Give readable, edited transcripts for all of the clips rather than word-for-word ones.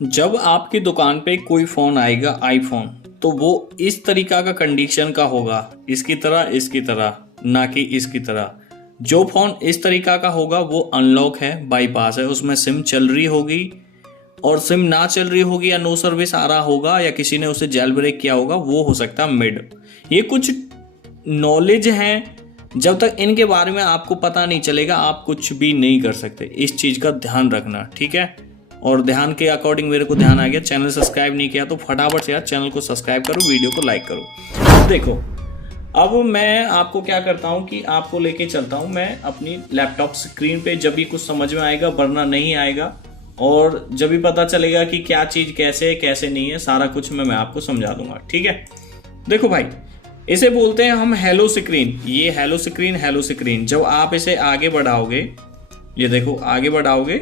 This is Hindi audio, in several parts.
जब आपकी दुकान पे कोई फ़ोन आएगा आईफ़ोन, तो वो इस तरीका का कंडीशन का होगा, इसकी तरह, ना कि इसकी तरह। जो फ़ोन इस तरीका का होगा वो अनलॉक है, बाईपास है, उसमें सिम चल रही होगी, और सिम ना चल रही होगी या नो सर्विस आ रहा होगा या किसी ने उसे जेल ब्रेक किया होगा, वो हो सकता है मिड। ये कुछ नॉलेज हैं, जब तक इनके बारे में आपको पता नहीं चलेगा आप कुछ भी नहीं कर सकते। इस चीज़ का ध्यान रखना, ठीक है। और ध्यान के अकॉर्डिंग मेरे को ध्यान आ गया, चैनल सब्सक्राइब नहीं किया तो फटाफट से यार चैनल को सब्सक्राइब करो, वीडियो को लाइक करो। अब देखो, अब मैं आपको क्या करता हूँ कि आपको लेके चलता हूँ मैं अपनी लैपटॉप स्क्रीन पे, जब भी कुछ समझ में आएगा, वरना नहीं आएगा। और जब भी पता चलेगा कि क्या चीज़ कैसे है कैसे नहीं है, सारा कुछ मैं आपको समझा दूंगा, ठीक है। देखो भाई, इसे बोलते हैं हम हेलो स्क्रीन। ये हेलो स्क्रीन जब आप इसे आगे बढ़ाओगे, ये देखो आगे बढ़ाओगे,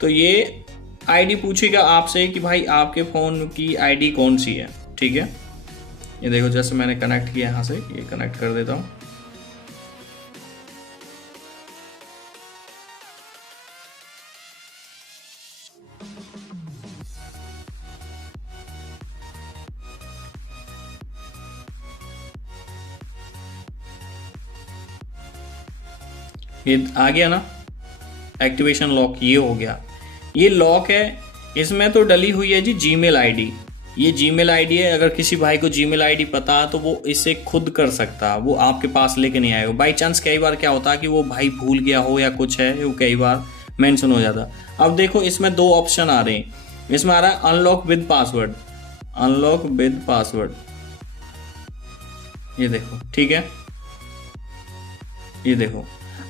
तो ये आईडी पूछेगा आपसे कि भाई आपके फ़ोन की आईडी कौन सी है, ठीक है। ये देखो, जैसे मैंने कनेक्ट किया यहाँ से, ये कनेक्ट कर देता हूँ। ये आ गया ना एक्टिवेशन लॉक, ये हो गया। ये लॉक है, इसमें तो डली हुई है जी जीमेल आईडी। ये जीमेल आईडी है, अगर किसी भाई को जीमेल आईडी पता है तो वो इसे खुद कर सकता है, वो आपके पास लेके नहीं आएगा। बाई चांस कई बार क्या होता है कि वो भाई भूल गया हो या कुछ है, वो कई बार मेंशन हो जाता। अब देखो, इसमें दो ऑप्शन आ रहे हैं। इसमें आ रहा है unlock with password, unlock with password, ये देखो, ठीक है। ये देखो,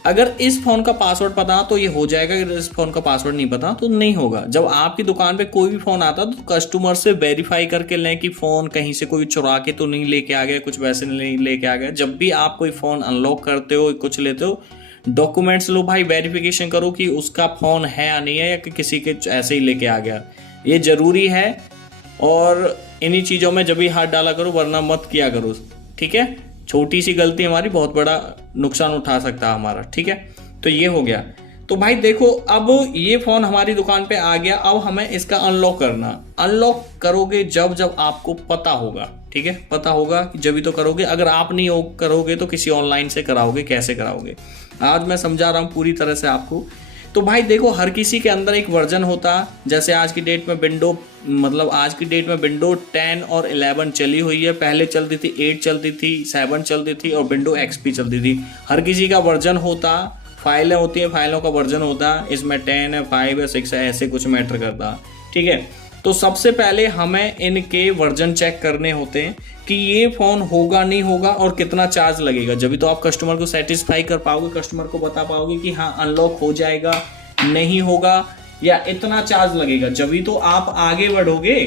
अगर इस फोन का पासवर्ड पता तो ये हो जाएगा, अगर इस फोन का पासवर्ड नहीं पता तो नहीं होगा। जब आपकी दुकान पे कोई भी फोन आता तो कस्टमर से वेरीफाई करके लें कि फोन कहीं से कोई चुरा के तो नहीं लेके आ गया, कुछ वैसे नहीं लेके आ गया। जब भी आप कोई फोन अनलॉक करते हो, कुछ लेते हो, डॉक्यूमेंट्स लो भाई, वेरिफिकेशन करो कि उसका फोन है या नहीं है, या कि किसी के ऐसे ही लेके आ गया, ये जरूरी है। और इन्हीं चीज़ों में जब भी हाथ डाला करो, वरना मत किया करो, ठीक है। छोटी सी गलती हमारी बहुत बड़ा नुकसान उठा सकता है हमारा, ठीक है। तो ये हो गया। तो भाई देखो, अब ये फोन हमारी दुकान पे आ गया, अब हमें इसका अनलॉक करना। अनलॉक करोगे जब जब आपको पता होगा, ठीक है, पता होगा कि जब भी तो करोगे। अगर आप नहीं करोगे तो किसी ऑनलाइन से कराओगे, कैसे कराओगे, आज मैं समझा रहा हूँ पूरी तरह से आपको। तो भाई देखो, हर किसी के अंदर एक वर्जन होता, जैसे आज की डेट में विंडो, मतलब आज की डेट में विंडो 10 और 11 चली हुई है। पहले चलती थी 8 चलती थी, 7 चलती थी, और विंडो एक्सपी चलती थी। हर किसी का वर्जन होता, फाइलें होती हैं, फाइलों का वर्जन होता, इसमें 10 है, 5 है, 6 है, ऐसे कुछ मैटर करता, ठीक है। तो सबसे पहले हमें इनके वर्जन चेक करने होते हैं कि ये फ़ोन होगा नहीं होगा और कितना चार्ज लगेगा। जब भी तो आप कस्टमर को सेटिस्फाई कर पाओगे, कस्टमर को बता पाओगे कि हाँ अनलॉक हो जाएगा, नहीं होगा, या इतना चार्ज लगेगा। जब भी तो आप आगे बढ़ोगे,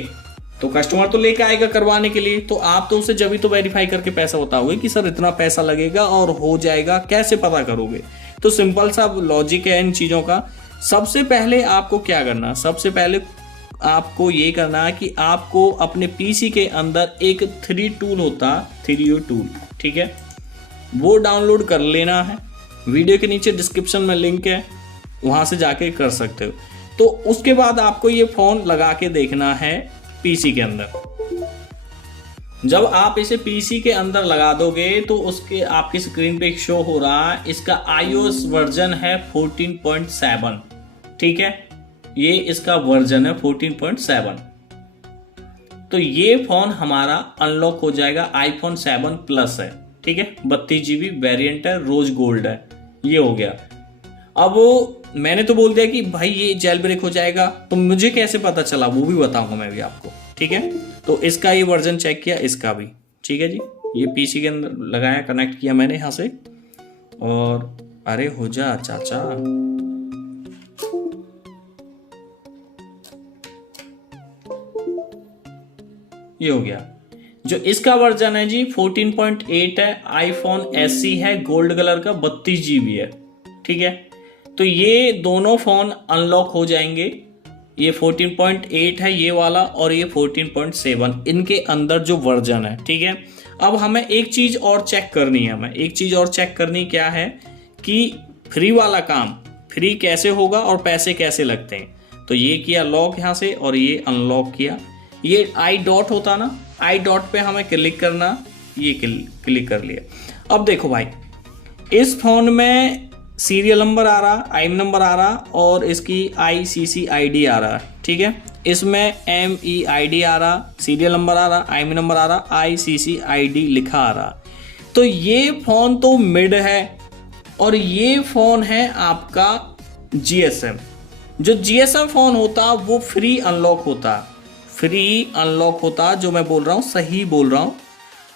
तो कस्टमर तो लेके आएगा करवाने के लिए, तो आप तो उसे जब भी तो वेरीफाई करके पैसा बताओगे कि सर इतना पैसा लगेगा और हो जाएगा। कैसे पता करोगे? तो सिंपल सा लॉजिक है इन चीज़ों का। सबसे पहले आपको क्या करना, सबसे पहले आपको ये करना है कि आपको अपने पीसी के अंदर एक 3 टूल होता, 3U टूल, ठीक है, वो डाउनलोड कर लेना है। वीडियो के नीचे डिस्क्रिप्शन में लिंक है, वहां से जाके कर सकते हो। तो उसके बाद आपको ये फोन लगा के देखना है पीसी के अंदर। जब आप इसे पीसी के अंदर लगा दोगे तो उसके आपकी स्क्रीन पे एक शो हो रहा है, इसका iOS वर्जन है 14.7, ठीक है, ये इसका वर्जन है 14.7। तो ये फोन हमारा अनलॉक हो जाएगा, आईफोन 7 प्लस है, ठीक है, 32 GB वेरिएंट है, रोज गोल्ड है, ये हो गया। अब मैंने तो बोल दिया कि भाई ये जेल ब्रेक हो जाएगा, तो मुझे कैसे पता चला वो भी बताऊंगा मैं भी आपको, ठीक है। तो इसका ये वर्जन चेक किया, इसका भी, ठीक है जी। ये पीसी के अंदर लगाया, कनेक्ट किया मैंने यहाँ से, और अरे हो जा चाचा, ये हो गया। जो इसका वर्जन है जी 14.8 है, आईफोन SE है, गोल्ड कलर का, 32 GB है, ठीक है। तो ये दोनों फोन अनलॉक हो जाएंगे। ये 14.8 है ये वाला, और ये 14.7, इनके अंदर जो वर्जन है, ठीक है। अब हमें एक चीज और चेक करनी है, हमें एक चीज और चेक करनी क्या है कि फ्री वाला काम फ्री कैसे होगा और पैसे कैसे लगते हैं। तो ये किया लॉक यहाँ से और ये अनलॉक किया। ये आई डॉट होता ना, आई डॉट पे हमें क्लिक करना, ये क्लिक कर लिया। अब देखो भाई, इस फोन में सीरियल नंबर आ रहा, आईएम नंबर आ रहा और इसकी ICC-ID आ रहा, ठीक है। इसमें MEID आ रहा, सीरियल नंबर आ रहा, आईएम नंबर आ रहा, ICC-ID लिखा आ रहा। तो ये फ़ोन तो मिड है और ये फ़ोन है आपका GSM। जो GSM फ़ोन होता वो फ्री अनलॉक होता, फ्री अनलॉक होता, जो मैं बोल रहा हूँ सही बोल रहा हूँ।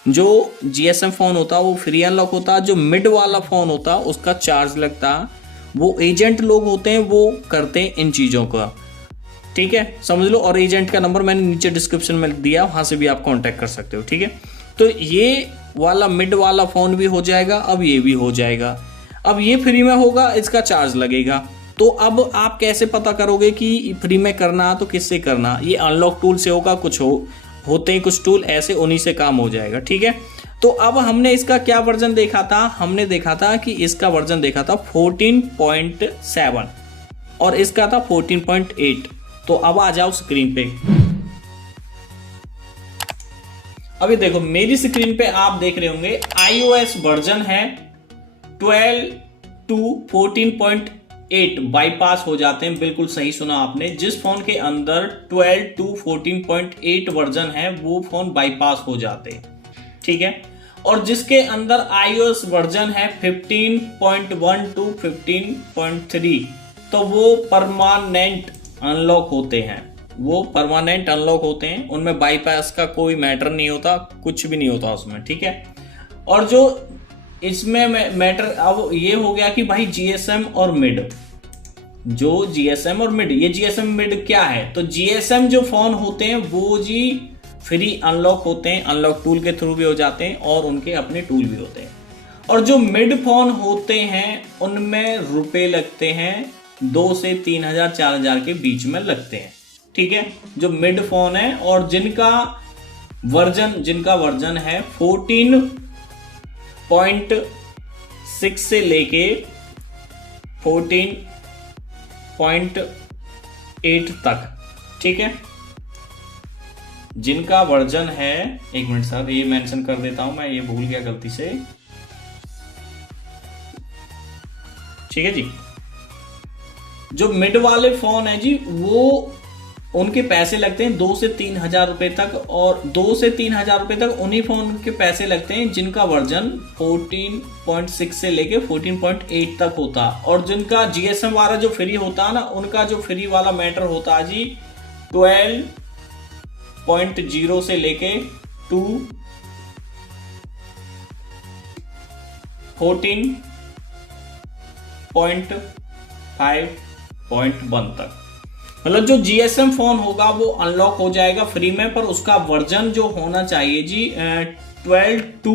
जो GSM फ़ोन होता वो फ्री अनलॉक होता, जो मिड वाला फ़ोन होता उसका चार्ज लगता। वो एजेंट लोग होते हैं वो करते हैं इन चीज़ों का, ठीक है, समझ लो। और एजेंट का नंबर मैंने नीचे डिस्क्रिप्शन में दिया, वहाँ से भी आप कांटेक्ट कर सकते हो, ठीक है। तो ये वाला मिड वाला फ़ोन भी हो जाएगा, अब ये भी हो जाएगा। अब ये फ्री में होगा, इसका चार्ज लगेगा। तो अब आप कैसे पता करोगे कि फ्री में करना तो किससे करना? ये अनलॉक टूल से होगा, कुछ होते हैं कुछ टूल ऐसे, उन्हीं से काम हो जाएगा, ठीक है। तो अब हमने इसका क्या वर्जन देखा था? हमने देखा था कि इसका वर्जन देखा था 14.7 और इसका था 14.8। तो अब आ जाओ स्क्रीन पे। अभी देखो मेरी स्क्रीन पे आप देख रहे होंगे iOS वर्जन है 12 to 14.8 बाईपास हो जाते हैं। बिल्कुल सही सुना आपने, जिस फोन के अंदर 12 to 14.8 वर्जन है वो फोन बाईपास हो जाते हैं, ठीक है। और जिसके अंदर iOS वर्जन है 15.1 to 15.3 तो वो परमानेंट अनलॉक होते हैं, वो परमानेंट अनलॉक होते हैं। उनमें बाईपास का कोई मैटर नहीं होता, कुछ भी नहीं होता उसमें, ठीक है। और जो इसमें मैटर अब ये हो गया कि भाई GSM और मिड, जो GSM और मिड, ये GSM मिड क्या है? तो GSM जो फोन होते हैं वो जी फ्री अनलॉक होते हैं, अनलॉक टूल के थ्रू भी हो जाते हैं और उनके अपने टूल भी होते हैं। और जो मिड फोन होते हैं उनमें रुपए लगते हैं 2 से 3,000 4,000 के बीच में लगते हैं, ठीक है, जो मिड फोन है। और जिनका वर्जन है 14.6 से लेके 14.8 तक, ठीक है, जिनका वर्जन है, एक मिनट सर ये मेंशन कर देता हूं, मैं ये भूल गया गलती से, ठीक है जी। जो मिड वाले फोन है जी वो उनके पैसे लगते हैं 2 से 3,000 रुपए तक, और 2 से 3,000 रुपए तक उन्हीं फोन के पैसे लगते हैं जिनका वर्जन 14.6 से लेके 14.8 तक होता। और जिनका GSM वाला जो फ्री होता ना, उनका जो फ्री वाला मैटर होता जी 12.0 से लेके 14.5.1 तक। मतलब जो GSM फोन होगा वो अनलॉक हो जाएगा फ्री में, पर उसका वर्जन जो होना चाहिए जी 12 to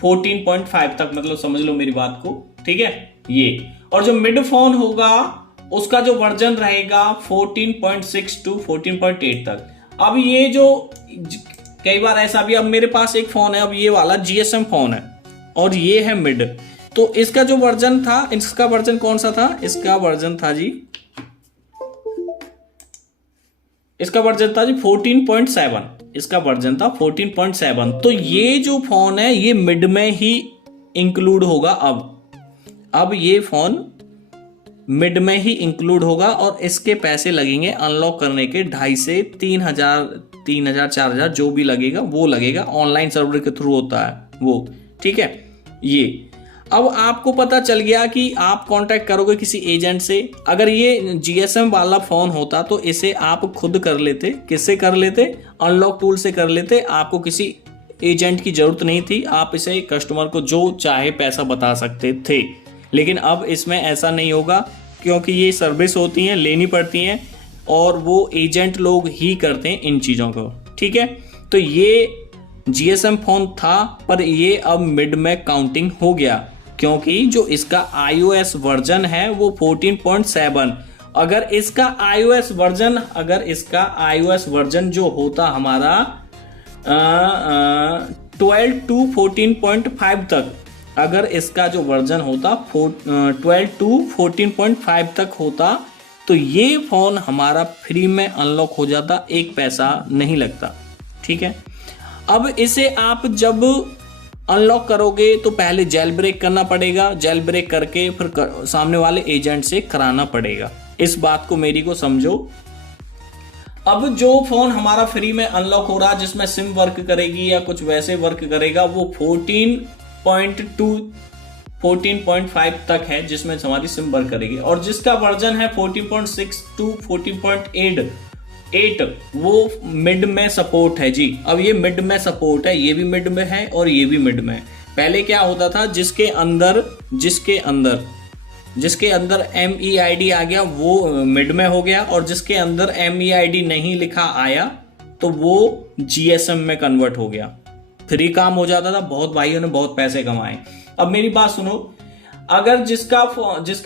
14.5 तक, मतलब समझ लो मेरी बात को, ठीक है ये। और जो मिड फोन होगा उसका जो वर्जन रहेगा 14.6 to 14.8 तक। अब ये जो कई बार ऐसा भी, अब मेरे पास एक फोन है, अब ये वाला GSM फोन है और ये है मिड, तो इसका जो वर्जन था, इसका वर्जन कौन सा था? इसका वर्जन था जी 14.7। इसका वर्जन था 14.7। तो ये जो फोन है ये मिड में ही इंक्लूड होगा। अब ये फोन मिड में ही इंक्लूड होगा और इसके पैसे लगेंगे अनलॉक करने के 2,500 से 3,000 4,000 जो भी लगेगा वो लगेगा, ऑनलाइन सर्वर के थ्रू होता है वो, ठीक है ये। अब आपको पता चल गया कि आप कांटेक्ट करोगे किसी एजेंट से। अगर ये GSM वाला फोन होता तो इसे आप खुद कर लेते। किससे कर लेते? अनलॉक टूल से कर लेते। आपको किसी एजेंट की जरूरत नहीं थी, आप इसे कस्टमर को जो चाहे पैसा बता सकते थे। लेकिन अब इसमें ऐसा नहीं होगा, क्योंकि ये सर्विस होती हैं, लेनी पड़ती हैं और वो एजेंट लोग ही करते हैं इन चीज़ों को, ठीक है। तो ये GSM फोन था, पर ये अब मिड में काउंटिंग हो गया, क्योंकि जो इसका iOS वर्जन है वो 14.7। अगर इसका iOS वर्जन जो होता हमारा 12 to 14.5 तक, अगर इसका जो वर्जन होता 12 to 14.5 तक होता, तो ये फ़ोन हमारा फ्री में अनलॉक हो जाता, 1 पैसा नहीं लगता। ठीक है, अब इसे आप जब अनलॉक करोगे तो पहले जेल ब्रेक करना पड़ेगा, जेल ब्रेक करके फिर सामने वाले एजेंट से कराना पड़ेगा। इस बात को मेरी को समझो। अब जो फोन हमारा फ्री में अनलॉक हो रहा है जिसमें सिम वर्क करेगी या कुछ वैसे वर्क करेगा, वो 14.2 14.5 तक है जिसमें हमारी सिम वर्क करेगी, और जिसका वर्जन है 14.6 टू 14.8 वो मिड में सपोर्ट है जी। अब ये मिड में सपोर्ट है, ये भी मिड में है और ये भी मिड में है। पहले क्या होता था, जिसके अंदर MEID आ गया वो मिड में हो गया, और जिसके अंदर MEID नहीं लिखा आया तो वो GSM में कन्वर्ट हो गया। फ्री काम हो जाता था, बहुत भाइयों ने बहुत पैसे कमाए। अब मेरी बात सुनो, अगर जिसका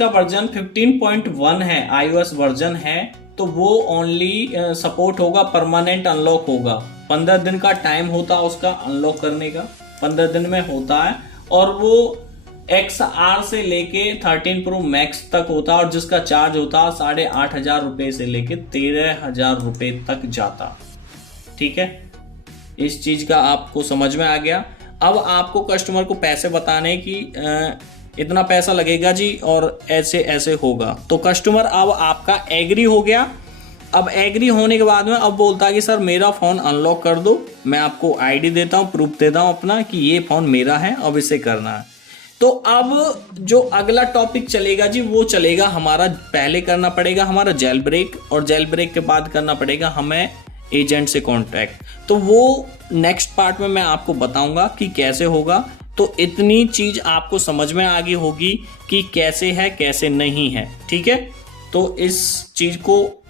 वर्जन 15.1 है, iOS वर्जन है, तो वो ओनली सपोर्ट होगा, परमानेंट अनलॉक होगा। 15 दिन का टाइम होता है उसका अनलॉक करने का, 15 दिन में होता है, और वो XR से लेके 13 Pro Max तक होता है, और जिसका चार्ज होता 8,500 रुपए से लेके 13,000 रुपए तक जाता। ठीक है, इस चीज का आपको समझ में आ गया। अब आपको कस्टमर को पैसे बताने की इतना पैसा लगेगा जी और ऐसे ऐसे होगा, तो कस्टमर अब आपका एग्री हो गया। अब एग्री होने के बाद में अब बोलता है कि सर मेरा फ़ोन अनलॉक कर दो, मैं आपको ID देता हूँ, प्रूफ देता हूँ अपना कि ये फ़ोन मेरा है, अब इसे करना है। तो अब जो अगला टॉपिक चलेगा जी वो चलेगा हमारा, पहले करना पड़ेगा हमारा जेल ब्रेक, और जेल ब्रेक के बाद करना पड़ेगा हमें एजेंट से कांटेक्ट। तो वो नेक्स्ट पार्ट में मैं आपको बताऊंगा कि कैसे होगा। तो इतनी चीज आपको समझ में आ गई होगी कि कैसे है कैसे नहीं है। ठीक है, तो इस चीज को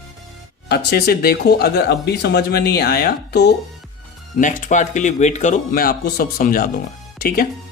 अच्छे से देखो। अगर अब भी समझ में नहीं आया तो नेक्स्ट पार्ट के लिए वेट करो, मैं आपको सब समझा दूंगा। ठीक है।